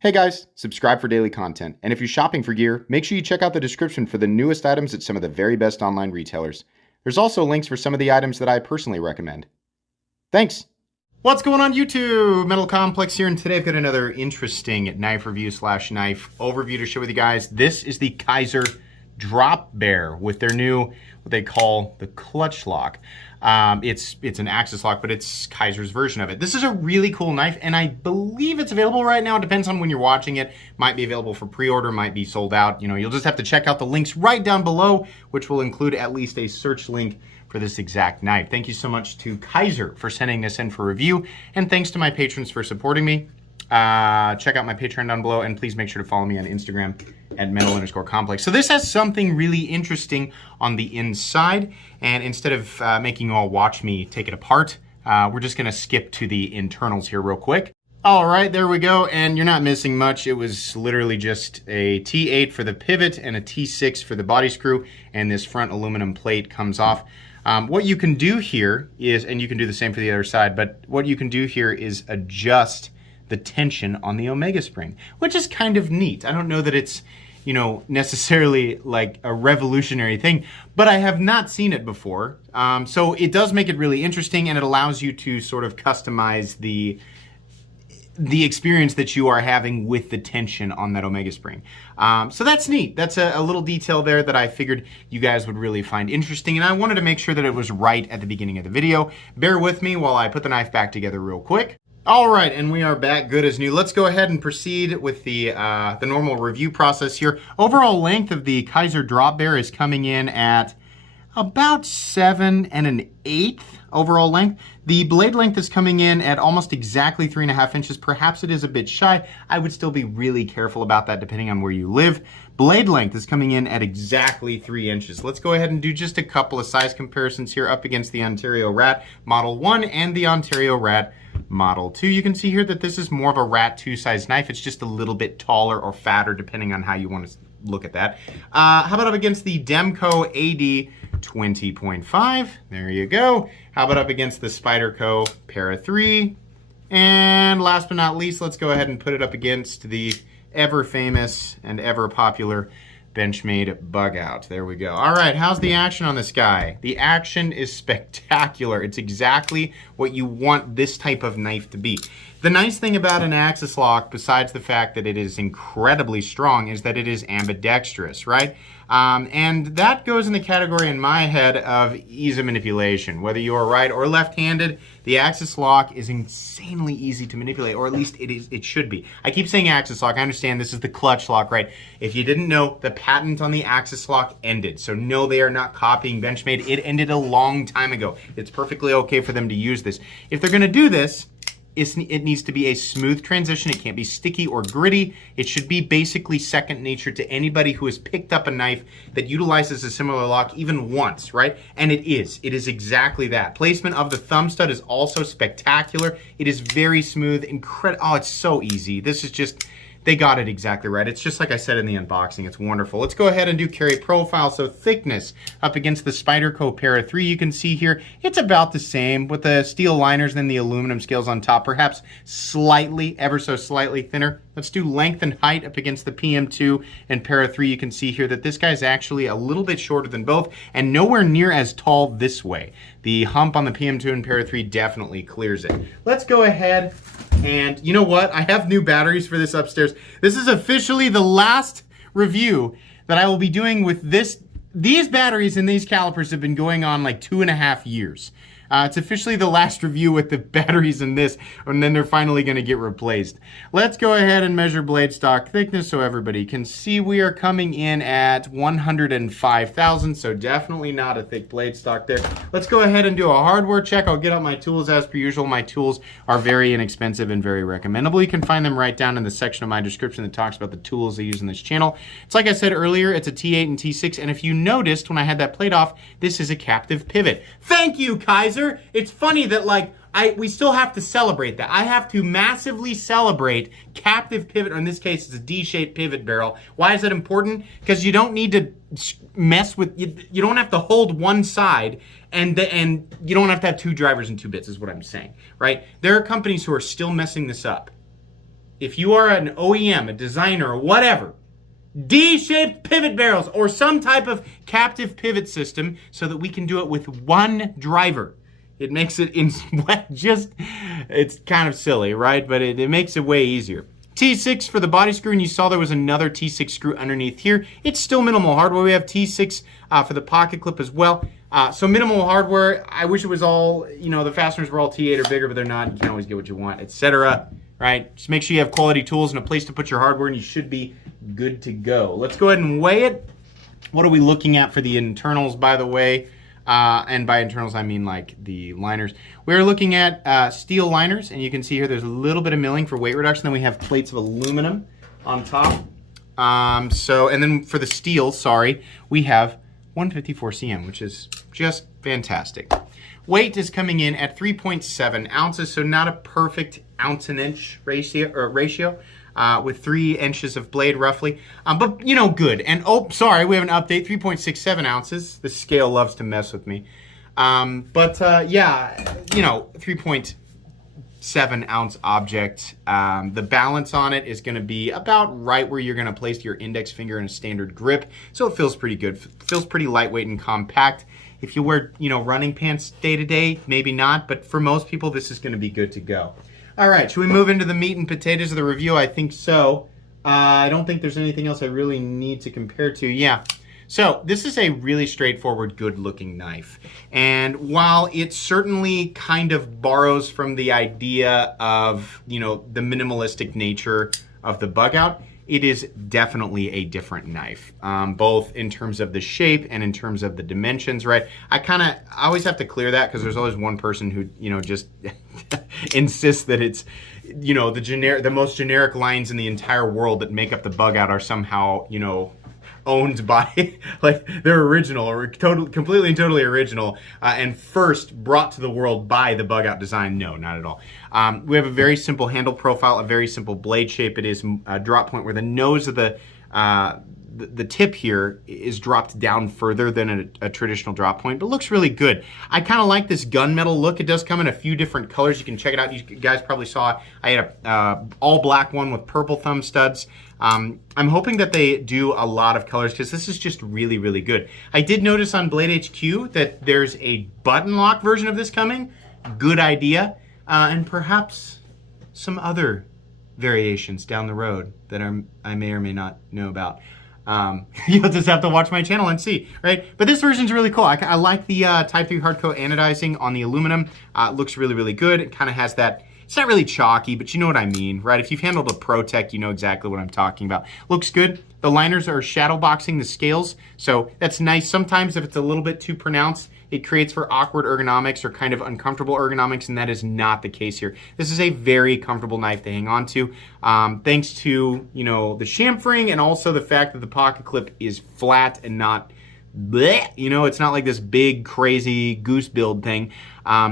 Hey guys, subscribe for daily content. And if you're shopping for gear, make sure you check out the description for the newest items at some of the very best online retailers. There's also links for some of the items that I personally recommend. Thanks! What's going on YouTube? Metal Complex here, and today I've got another interesting knife review slash knife overview to share with you guys. This is the Kizer Drop Bear with their new, what they call the clutch lock. It's an axis lock, but it's Kizer's version of it. This is a really cool knife, and I believe it's available right now. It depends on when you're watching it. Might be available for pre-order, might be sold out. You know, you'll just have to check out the links right down below, which will include at least a search link for this exact knife. Thank you so much to Kizer for sending this in for review, and thanks to my patrons for supporting me. Check out my Patreon down below, and please make sure to follow me on Instagram at metal_complex. So this has something really interesting on the inside, and instead of making you all watch me take it apart, we're just gonna skip to the internals here real quick. All right, there we go, and you're not missing much. It was literally just a T8 for the pivot and a T6 for the body screw, and this front aluminum plate comes off. What you can do here is, and you can do the same for the other side, but what you can do here is adjust the tension on the Omega spring, which is kind of neat. I don't know that it's, you know, necessarily like a revolutionary thing, but I have not seen it before. So it does make it really interesting, and it allows you to sort of customize the experience that you are having with the tension on that Omega spring. So that's neat. That's a little detail there that I figured you guys would really find interesting, and I wanted to make sure that it was right at the beginning of the video. Bear with me while I put the knife back together real quick. All right, and we are back good as new. Let's go ahead and proceed with the normal review process here. Overall length of the Kizer Drop Bear is coming in at about 7 1/8 overall length. The blade length is coming in at almost exactly 3.5 inches. Perhaps it is a bit shy. I would still be really careful about that depending on where you live. Blade length is coming in at exactly 3 inches. Let's go ahead and do just a couple of size comparisons here up against the Ontario Rat Model 1 and the Ontario Rat Model 2. You can see here that this is more of a Rat 2 size knife. It's just a little bit taller or fatter depending on how you want to look at that. How about up against the Demco AD 20.5? There you go. How about up against the Spyderco Para 3? And last but not least, let's go ahead and put it up against the ever famous and ever popular Benchmade Bug Out. There we go. All right, how's the action on this guy? The action is spectacular. It's exactly what you want this type of knife to be. The nice thing about an axis lock, besides the fact that it is incredibly strong, is that it is ambidextrous, right? And that goes in the category in my head of ease of manipulation. Whether you are right or left-handed, the axis lock is insanely easy to manipulate, or at least it should be. I keep saying axis lock. I understand this is the clutch lock, right? If you didn't know, the patent on the axis lock ended. So no, they are not copying Benchmade. It ended a long time ago. It's perfectly okay for them to use this. If they're gonna do this, it needs to be a smooth transition. It can't be sticky or gritty. It should be basically second nature to anybody who has picked up a knife that utilizes a similar lock even once, right? And it is exactly that. Placement of the thumb stud is also spectacular. It is very smooth, incredible. Oh, it's so easy. This is just, they got it exactly right. It's just like I said in the unboxing. It's wonderful. Let's go ahead and do carry profile. So thickness up against the Spyderco Para 3. You can see here, it's about the same with the steel liners and the aluminum scales on top, perhaps slightly, ever so slightly thinner. Let's do length and height up against the PM2 and Para 3. You can see here that this guy's actually a little bit shorter than both and nowhere near as tall this way. The hump on the PM2 and Para 3 definitely clears it. Let's go ahead and, you know what? I have new batteries for this upstairs. This is officially the last review that I will be doing with this. These batteries and these calipers have been going on like 2.5 years. It's officially the last review with the batteries in this, and then they're finally going to get replaced. Let's go ahead and measure blade stock thickness so everybody can see. We are coming in at 105,000, so definitely not a thick blade stock there. Let's go ahead and do a hardware check. I'll get out my tools as per usual. My tools are very inexpensive and very recommendable. You can find them right down in the section of my description that talks about the tools I use in this channel. It's like I said earlier, it's a T8 and T6, and if you noticed when I had that plate off, this is a captive pivot. Thank you, Kizer. It's funny that like we still have to celebrate that. I have to massively celebrate captive pivot, or in this case, it's a D-shaped pivot barrel. Why is that important? Because you don't need to mess with, you don't have to hold one side, and you don't have to have two drivers and two bits, is what I'm saying, right? There are companies who are still messing this up. if you are an OEM, a designer, or whatever, D-shaped pivot barrels or some type of captive pivot system so that we can do it with one driver. It makes it it's kind of silly, right? But it makes it way easier. T6 for the body screw, and you saw there was another T6 screw underneath here. It's still minimal hardware. We have T6 for the pocket clip as well. So minimal hardware. I wish it was all, the fasteners were all T8 or bigger, but they're not. You can't always get what you want, etc. Right? Just make sure you have quality tools and a place to put your hardware, and you should be good to go. Let's go ahead and weigh it. What are we looking at for the internals, by the way? And by internals, I mean like the liners. We're looking at steel liners, and you can see here there's a little bit of milling for weight reduction. Then we have plates of aluminum on top. And then for the steel, we have 154 cm, which is just fantastic. Weight is coming in at 3.7 ounces, so not a perfect ounce and inch ratio. With 3 inches of blade roughly, but good. And we have an update, 3.67 ounces. The scale loves to mess with me. 3.7 ounce object. The balance on it is gonna be about right where you're gonna place your index finger in a standard grip. So it feels pretty good. Feels pretty lightweight and compact. If you wear, running pants day to day, maybe not, but for most people, this is gonna be good to go. All right, should we move into the meat and potatoes of the review? I think so. I don't think there's anything else I really need to compare to. Yeah. So this is a really straightforward, good-looking knife. And while it certainly kind of borrows from the idea of, the minimalistic nature of the bug out, it is definitely a different knife, both in terms of the shape and in terms of the dimensions, right? I always have to clear that because there's always one person who, just insists that it's, the most generic lines in the entire world that make up the bug out are somehow, owned by, like, they're original or completely and totally original, and first brought to the world by the bug out design. No, not at all. We have a very simple handle profile, a very simple blade shape. It is a drop point where the nose of the tip here is dropped down further than a traditional drop point, but looks really good. I kind of like this gunmetal look. It does come in a few different colors. You can check it out. You guys probably saw I had a all black one with purple thumb studs. I'm hoping that they do a lot of colors because this is just really, really good. I did notice on Blade HQ that there's a button lock version of this coming. Good idea. And perhaps some other variations down the road that I may or may not know about. You'll just have to watch my channel and see, right? But this version's really cool. I like the Type 3 hardcoat anodizing on the aluminum. It looks really, really good. It kind of has that, it's not really chalky, but you know what I mean, right? If you've handled a ProTech, you know exactly what I'm talking about. Looks good. The liners are shadow boxing the scales, so that's nice. Sometimes if it's a little bit too pronounced, it creates for awkward ergonomics or kind of uncomfortable ergonomics, and that is not the case here. This is a very comfortable knife to hang on to, thanks to, the chamfering and also the fact that the pocket clip is flat and not bleh, it's not like this big, crazy goose build thing.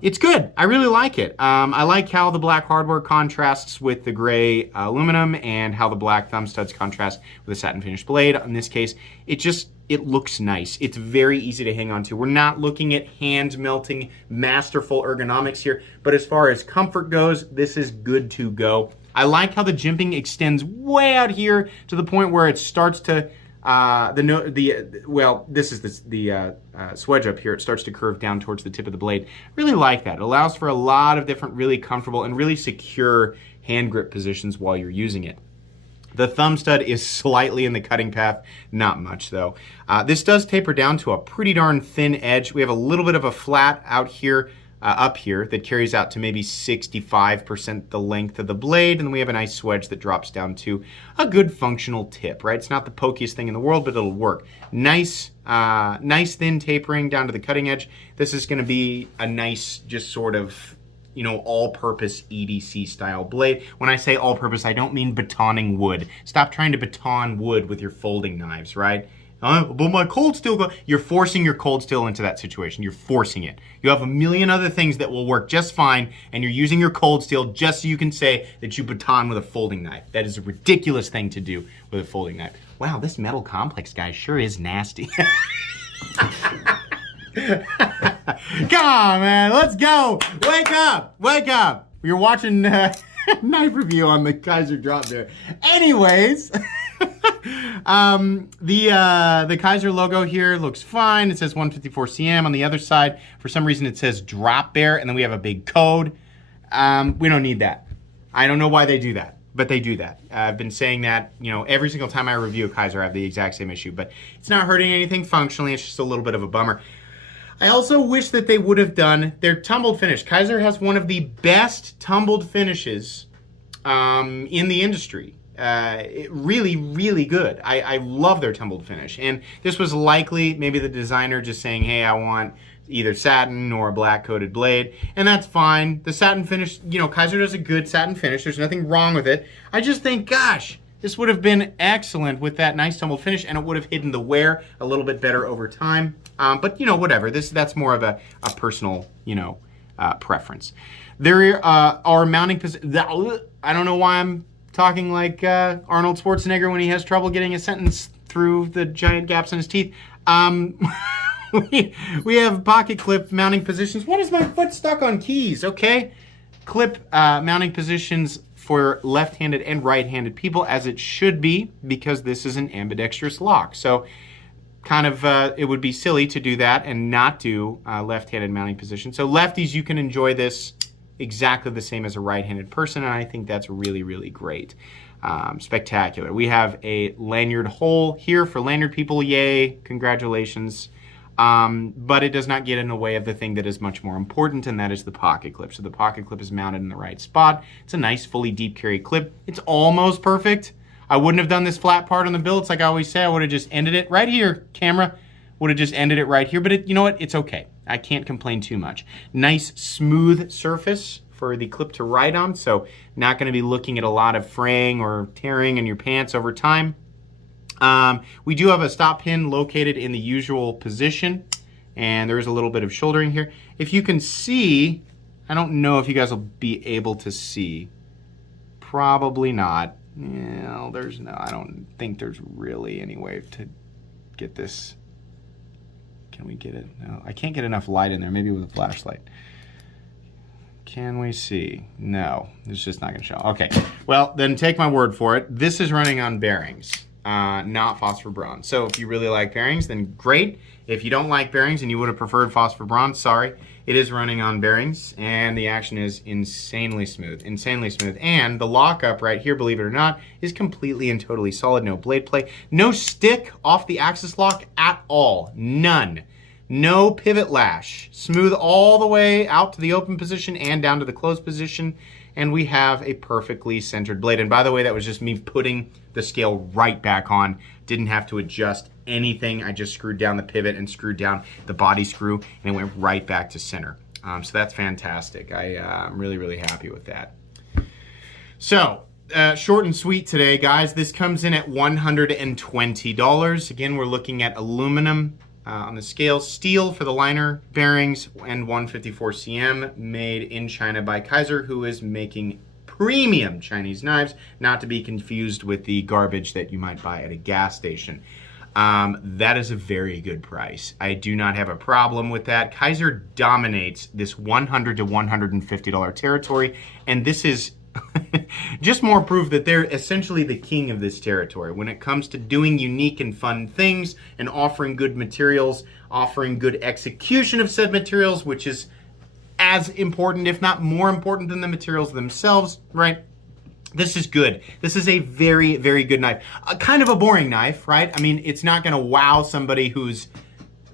It's good. I really like it. I like how the black hardware contrasts with the gray aluminum and how the black thumb studs contrast with the satin finished blade. In this case, it looks nice. It's very easy to hang on to. We're not looking at hand-melting, masterful ergonomics here, but as far as comfort goes, this is good to go. I like how the jimping extends way out here to the point where it starts to this is the swedge up here. It starts to curve down towards the tip of the blade. Really like that. It allows for a lot of different really comfortable and really secure hand grip positions while you're using it. The thumb stud is slightly in the cutting path, not much though. This does taper down to a pretty darn thin edge. We have a little bit of a flat out here, up here, that carries out to maybe 65% the length of the blade, and then we have a nice swedge that drops down to a good functional tip, right? It's not the pokiest thing in the world, but it'll work. Nice thin tapering down to the cutting edge. This is gonna be a nice, just sort of, all-purpose EDC style blade. When I say all-purpose, I don't mean batoning wood. Stop trying to baton wood with your folding knives, right? But my cold steel, you're forcing your cold steel into that situation. You're forcing it. You have a million other things that will work just fine, and you're using your cold steel just so you can say that you baton with a folding knife. That is a ridiculous thing to do with a folding knife. Wow, this metal complex guy sure is nasty. Come on, man, let's go. Wake up, wake up. You're watching Knife review on the Kizer drop bear. Anyways, the Kizer logo here looks fine. It says 154 cm. On the other side, for some reason, it says drop bear, and then we have a big code. We don't need that. I don't know why they do that, but they do that. I've been saying that, every single time I review a Kizer, I have the exact same issue, but it's not hurting anything functionally. It's just a little bit of a bummer. I also wish that they would have done their tumbled finish. Kizer has one of the best tumbled finishes in the industry. Really, really good. I love their tumbled finish. And this was likely maybe the designer just saying, hey, I want either satin or a black coated blade, and that's fine. The satin finish, Kizer does a good satin finish. There's nothing wrong with it. I just think, gosh, this would have been excellent with that nice tumbled finish, and it would have hidden the wear a little bit better over time. But whatever. That's more of a personal, preference. There are mounting positions. I don't know why I'm talking like Arnold Schwarzenegger when he has trouble getting a sentence through the giant gaps in his teeth. We have pocket clip mounting positions. What is my foot stuck on keys? Okay. Clip mounting positions for left-handed and right-handed people, as it should be, because this is an ambidextrous lock. So kind of it would be silly to do that and not do left-handed mounting position. So lefties, you can enjoy this exactly the same as a right-handed person, and I think that's really, really great. Spectacular. We have a lanyard hole here for lanyard people. Yay, congratulations. But it does not get in the way of the thing that is much more important, and that is the pocket clip. So the pocket clip is mounted in the right spot. It's a nice, fully deep carry clip. It's almost perfect. I wouldn't have done this flat part on the build. It's like I always say, I would have just ended it right here, camera. Would have just ended it right here, but you know what? It's okay. I can't complain too much. Nice, smooth surface for the clip to ride on, so not gonna be looking at a lot of fraying or tearing in your pants over time. We do have a stop pin located in the usual position, and there is a little bit of shouldering here. If you can see, I don't know if you guys will be able to see. Probably not. Yeah, I don't think there's really any way to get this. Can we get it? No, I can't get enough light in there, maybe with a flashlight. Can we see? No, it's just not gonna show. Okay, well, then take my word for it. This is running on bearings. Not phosphor bronze. So if you really like bearings, then great. If you don't like bearings and you would have preferred phosphor bronze, sorry. It is running on bearings, and the action is insanely smooth, And the lockup right here, believe it or not, is completely and totally solid. No blade play, no stick off the axis lock at all, none. No pivot lash, smooth all the way out to the open position and down to the closed position. And we have a perfectly centered blade. And by the way, that was just me putting the scale right back on. Didn't have to adjust anything. I just screwed down the pivot and screwed down the body screw, and it went right back to center. So that's fantastic. I'm really, really happy with that. So short and sweet today, guys. This comes in at $120. Again, we're looking at aluminum on the scale, steel for the liner, bearings, and 154 cm, made in China by Kizer, who is making premium Chinese knives, not to be confused with the garbage that you might buy at a gas station. That is a very good price. I do not have a problem with that. Kizer dominates this $100 to $150 territory, and this is just more proof that they're essentially the king of this territory when it comes to doing unique and fun things and offering good materials, offering good execution of said materials, which is as important, if not more important than the materials themselves, right? This is good. This is a very, very good knife. Kind of a boring knife, right? I mean, it's not gonna wow somebody who's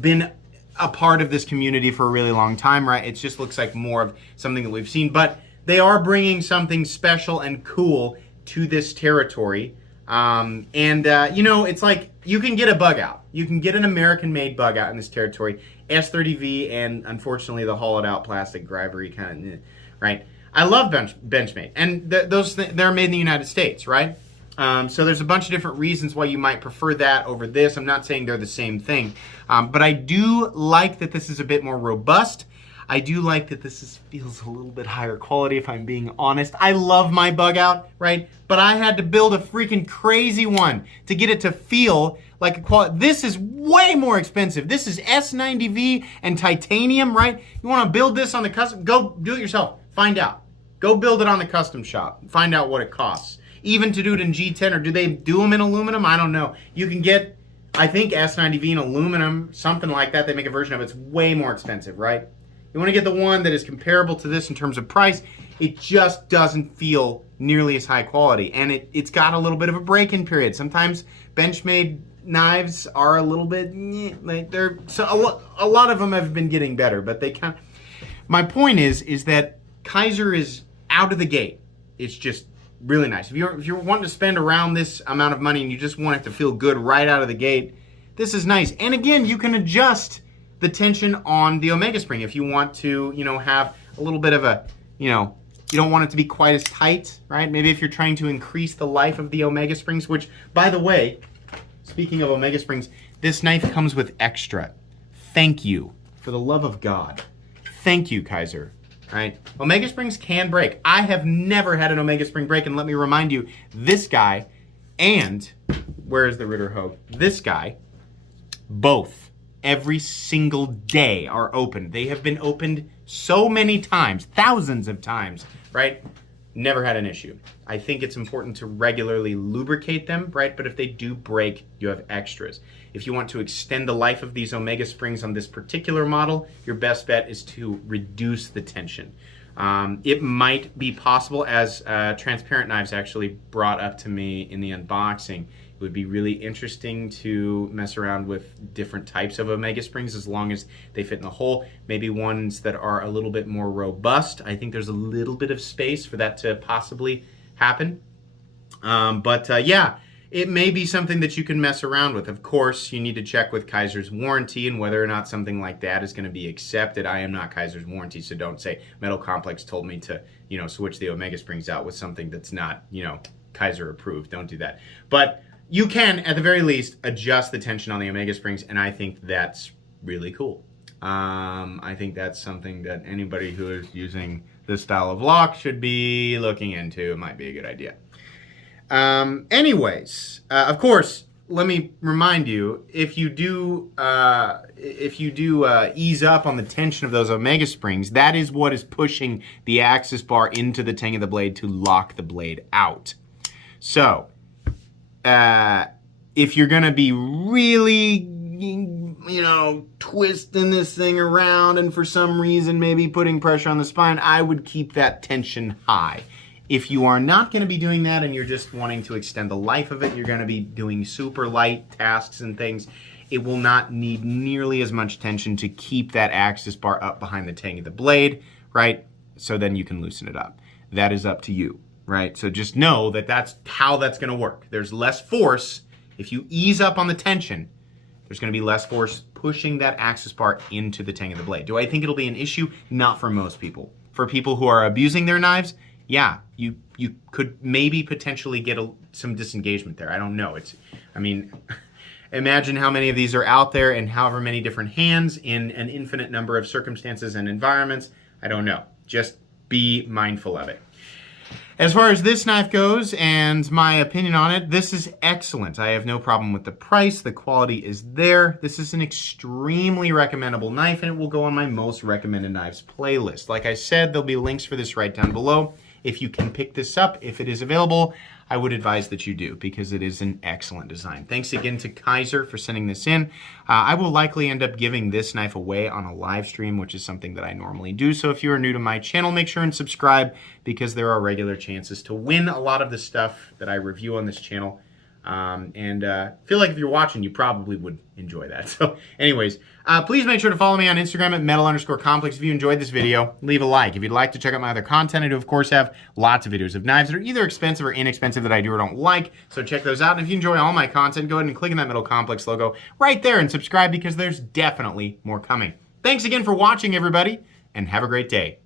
been a part of this community for a really long time, right? It just looks like more of something that we've seen, but they are bringing something special and cool to this territory. It's like you can get a bug out. You can get an American-made bug out in this territory. S30V and unfortunately the hollowed out plastic drivery kind of, right? I love Benchmade, and they're made in the United States, right? So there's a bunch of different reasons why you might prefer that over this. I'm not saying they're the same thing, but I do like that this is a bit more robust. I do like that this feels a little bit higher quality, if I'm being honest. I love my bug out, right? But I had to build a freaking crazy one to get it to feel like a quality. This is way more expensive. This is S90V and titanium, right? You want to build this on the custom? Go do it yourself. Find out. Go build it on the custom shop. Find out what it costs. Even to do it in G10, or do they do them in aluminum? I don't know. You can get, I think, S90V in aluminum, something like that. They make a version of it. It's way more expensive, right? You want to get the one that is comparable to this in terms of price. It just doesn't feel nearly as high quality, and it's got a little bit of a break-in period. Sometimes Benchmade knives are a little bit, like they're, so a lot of them have been getting better, but they kind of, my point is that Kizer is out of the gate. It's just really nice. If you're wanting to spend around this amount of money and you just want it to feel good right out of the gate, this is nice. And again, you can adjust the tension on the Omega spring if you want to, have a little bit of a, you don't want it to be quite as tight, right? Maybe if you're trying to increase the life of the Omega springs, which, by the way, speaking of Omega springs, this knife comes with extra. Thank you. For the love of God. Thank you, Kizer. Right? Omega springs can break. I have never had an Omega spring break, and let me remind you, this guy and, where is the Ritter Hogue? This guy, both, every single day are open. They have been opened so many times, thousands of times, right? Never had an issue. I think it's important to regularly lubricate them, right? But if they do break, you have extras. If you want to extend the life of these Omega springs on this particular model, your best bet is to reduce the tension. It might be possible, as Transparent Knives actually brought up to me in the unboxing. It would be really interesting to mess around with different types of Omega springs as long as they fit in the hole. Maybe ones that are a little bit more robust. I think there's a little bit of space for that to possibly happen. Yeah, it may be something that you can mess around with. Of course, you need to check with Kizer's warranty and whether or not something like that is going to be accepted. I am not Kizer's warranty, so don't say Metal Complex told me to, switch the Omega springs out with something that's not, Kizer approved. Don't do that. But you can, at the very least, adjust the tension on the Omega springs, and I think that's really cool. I think that's something that anybody who is using this style of lock should be looking into. It might be a good idea. Anyways, of course, let me remind you, if you do ease up on the tension of those Omega springs, that is what is pushing the axis bar into the tang of the blade to lock the blade out. So, if you're gonna be really, twisting this thing around and for some reason maybe putting pressure on the spine, I would keep that tension high. If you are not gonna be doing that and you're just wanting to extend the life of it, you're gonna be doing super light tasks and things, it will not need nearly as much tension to keep that axis bar up behind the tang of the blade, right? So then you can loosen it up. That is up to you. Right? So just know that that's how that's going to work. There's less force. If you ease up on the tension, there's going to be less force pushing that axis bar into the tang of the blade. Do I think it'll be an issue? Not for most people. For people who are abusing their knives, yeah, you could maybe potentially get some disengagement there. I don't know. Imagine how many of these are out there in however many different hands in an infinite number of circumstances and environments. I don't know. Just be mindful of it. As far as this knife goes and my opinion on it, this is excellent. I have no problem with the price. The quality is there. This is an extremely recommendable knife, and it will go on my most recommended knives playlist. Like I said, there'll be links for this right down below. If you can pick this up, if it is available, I would advise that you do because it is an excellent design. Thanks again to Kizer for sending this in. I will likely end up giving this knife away on a live stream, which is something that I normally do. So if you are new to my channel, make sure and subscribe because there are regular chances to win a lot of the stuff that I review on this channel. I feel like if you're watching, you probably would enjoy that. So anyways, please make sure to follow me on Instagram at metal_complex. If you enjoyed this video, leave a like. If you'd like to check out my other content, I do of course have lots of videos of knives that are either expensive or inexpensive that I do or don't like. So check those out. And if you enjoy all my content, go ahead and click on that Metal Complex logo right there and subscribe because there's definitely more coming. Thanks again for watching, everybody, and have a great day.